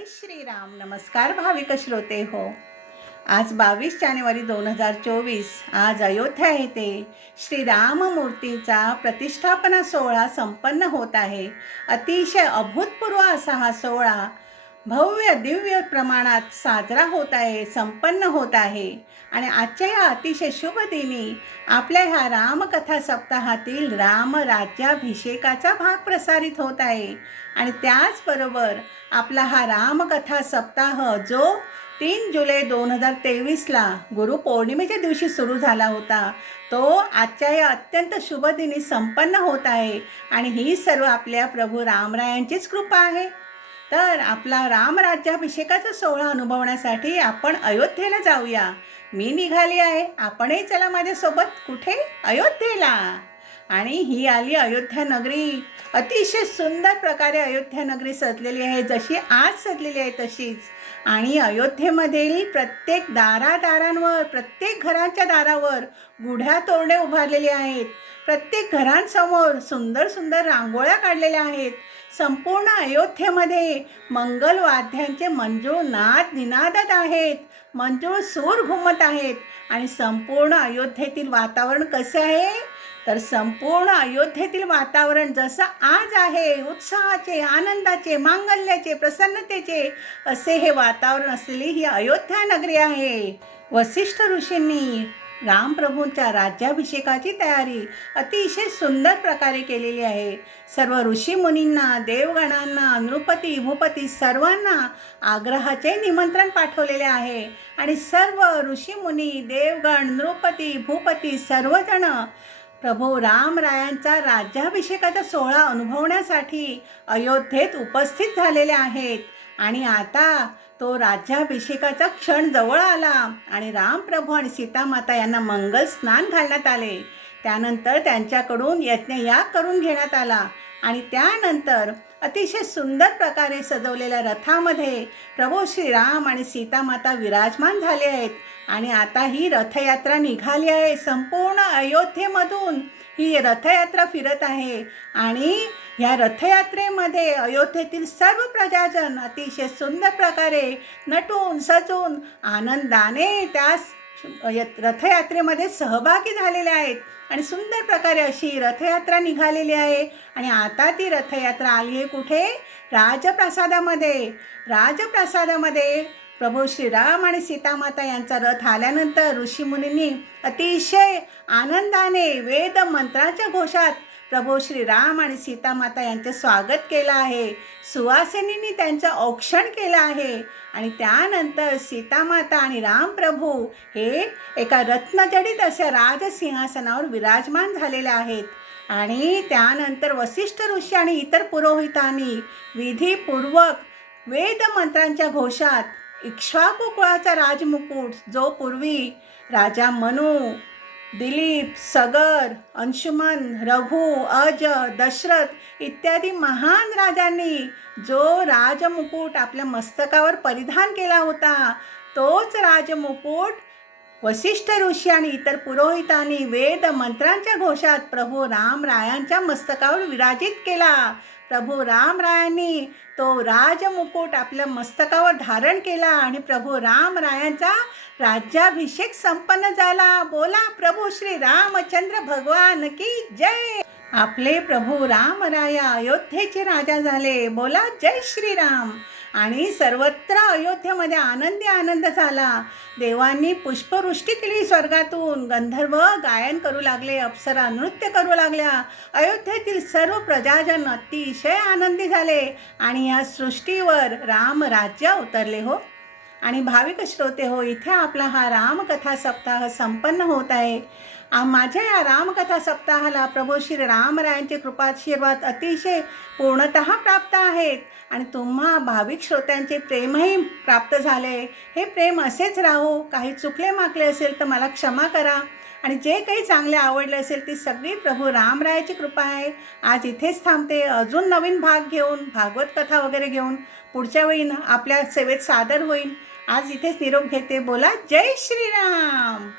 श्रीराम. नमस्कार भाविक श्रोते हो. आज बावीस जानेवारी दोन हजार चोवीस. आज अयोध्या येथे श्रीराममूर्तीचा प्रतिष्ठापना सोहळा संपन्न होत आहे. अतिशय अभूतपूर्व असा हा सोहळा भव्य दिव्य प्रमाणात साजरा होत आहे संपन्न होत आहे. आणि आजच्या या अतिशय शुभ दिनी आपल्या ह्या रामकथा सप्ताहातील राम राज्याभिषेकाचा भाग प्रसारित होत आहे. आणि त्याचबरोबर आपला हा रामकथा सप्ताह जो तीन जुलै दोन हजार तेवीसला गुरुपौर्णिमेच्या दिवशी सुरू झाला होता तो आजच्या या अत्यंत शुभ दिनी संपन्न होत आहे. आणि ही सर्व आपल्या प्रभू रामरायांचीच कृपा आहे. तर आपला रामराज्याभिषेकाचा सोहळा अनुभवण्यासाठी आपण अयोध्येला जाऊया. मी निघाली आहे. आपणही चला माझ्यासोबत. कुठे? अयोध्येला. आणि ही आली अयोध्या नगरी. अतिशय सुंदर प्रकारे अयोध्या नगरी सजलेली आहे. जशी आज सजलेली आहे तशीच. आणि अयोध्येमधील प्रत्येक दारादारांवर प्रत्येक घराच्या दारावर गुढ्या तोरणे उभारलेली आहेत. प्रत्येक घरांसमोर सुंदर सुंदर रांगोळ्या काढलेल्या आहेत. संपूर्ण अयोध्येमध्ये मंगलवाद्यांचे मंजूळ नाद निनादत आहेत. मंजूळ सूर घुमत आहेत. आणि संपूर्ण अयोध्येतील वातावरण कसे आहे? तर संपूर्ण अयोध्येतील वातावरण जसं आज आहे उत्साहाचे आनंदाचे मांगल्याचे प्रसन्नतेचे असे हे वातावरण असलेली ही अयोध्या नगरी आहे. वसिष्ठ ऋषींनी रामप्रभूंच्या राज्याभिषेकाची तयारी अतिशय सुंदर प्रकारे केलेली आहे. सर्व ऋषीमुनींना देवगणांना नृपती भूपती सर्वांना आग्रहाचे निमंत्रण पाठवलेले आहे. आणि सर्व ऋषीमुनी देवगण नृपती भूपती सर्वजण प्रभू रामरायांचा राज्याभिषेकाचा सोहळा अनुभवण्यासाठी अयोध्येत उपस्थित झालेले आहेत. आणि आता तो राज्याभिषेकाचा क्षण जवळ आला आणि रामप्रभू आणि सीतामाता यांना मंगल स्नान घालण्यात आले. त्यानंतर त्यांच्याकडून यज्ञयाग करून घेण्यात आला आणि त्यानंतर अतिशय सुंदर प्रकारे सजवलेल्या रथामध्ये प्रभू श्रीराम आणि सीतामाता विराजमान झाले आहेत आणि आता ही रथयात्रा निघाली आहे संपूर्ण अयोध्येमधून. ही रथयात्रा फिरत आहे आणि ह्या रथयात्रेमध्ये अयोध्येतील सर्व प्रजाजन अतिशय सुंदर प्रकारे नटून सजून आनंदाने त्यास रथयात्रेमध्ये सहभागी झालेले आहेत. आणि सुंदर प्रकारे अशी रथयात्रा निघालेली आहे. आणि आता ती रथयात्रा आली आहे कुठे? राजप्रासादामध्ये. राजप्रासादामध्ये प्रभू श्रीराम आणि सीतामाता यांचा रथ आल्यानंतर ऋषीमुनींनी अतिशय आनंदाने वेद मंत्राच्या घोषात प्रभू श्रीराम आणि सीतामाता यांचे स्वागत केलं आहे. सुवासिनींनी त्यांचं औक्षण केलं आहे. आणि त्यानंतर सीतामाता आणि रामप्रभू हे एका रत्नजडित अशा राजसिंहासनावर विराजमान झालेले आहेत. आणि त्यानंतर वसिष्ठ ऋषी आणि इतर पुरोहितांनी विधीपूर्वक वेदमंत्रांच्या घोषात इक्ष्वाकुकुळाचा राजमुकुट जो पूर्वी राजा मनू दिलीप सगर अंशुमन रघु अज दशरथ इत्यादी महान राजांनी जो राजमुकुट आपल्या मस्तकावर परिधान केला होता तोच राजमुकुट वसिष्ठ ऋषी आणि इतर पुरोहितांनी वेद मंत्रांच्या घोषात प्रभू रामरायांच्या मस्तकावर विराजित केला. प्रभू रामरायांनी तो राजमुकुट आपल्या मस्तकावर धारण केला आणि प्रभू रामरायांचा राज्याभिषेक संपन्न झाला. बोला प्रभू श्री रामचंद्र भगवान की जय. आपले प्रभू रामराया अयोध्येचे राजा झाले. बोला जय श्रीराम आणि सर्वत्र अयोध्येमध्ये आनंदी आनंद झाला. देवांनी पुष्पवृष्टी केली स्वर्गातून. गंधर्व गायन करू लागले अप्सरा नृत्य करू लागल्या. अयोध्येतील सर्व प्रजाजन अतिशय आनंदी झाले आणि या सृष्टीवर राम राज्य उतरले हो. आणि भाविक श्रोते हो इथे आपला हा रामकथा सप्ताह संपन्न होत आहे. माझ्या या रामकथा सप्ताहाला प्रभू श्री रामरायांचे कृपाशीर्वाद अतिशय पूर्णत प्राप्त आहेत. आणि तुम्हा भाविक श्रोत्यांचे प्रेमही प्राप्त झाले. हे प्रेम असेच राहो. काही चुकले माकले असेल तर मला क्षमा करा. आणि जे काही चांगले आवडले असेल ती सगळी प्रभू रामरायाची कृपा आहे. आज इथेच थांबते. अजून नवीन भाग घेऊन भागवत कथा वगैरे घेऊन पुढच्या वेळी आपल्या सेवेत सादर होईल आज इथेच निरोप घेते. बोला. जय श्रीराम!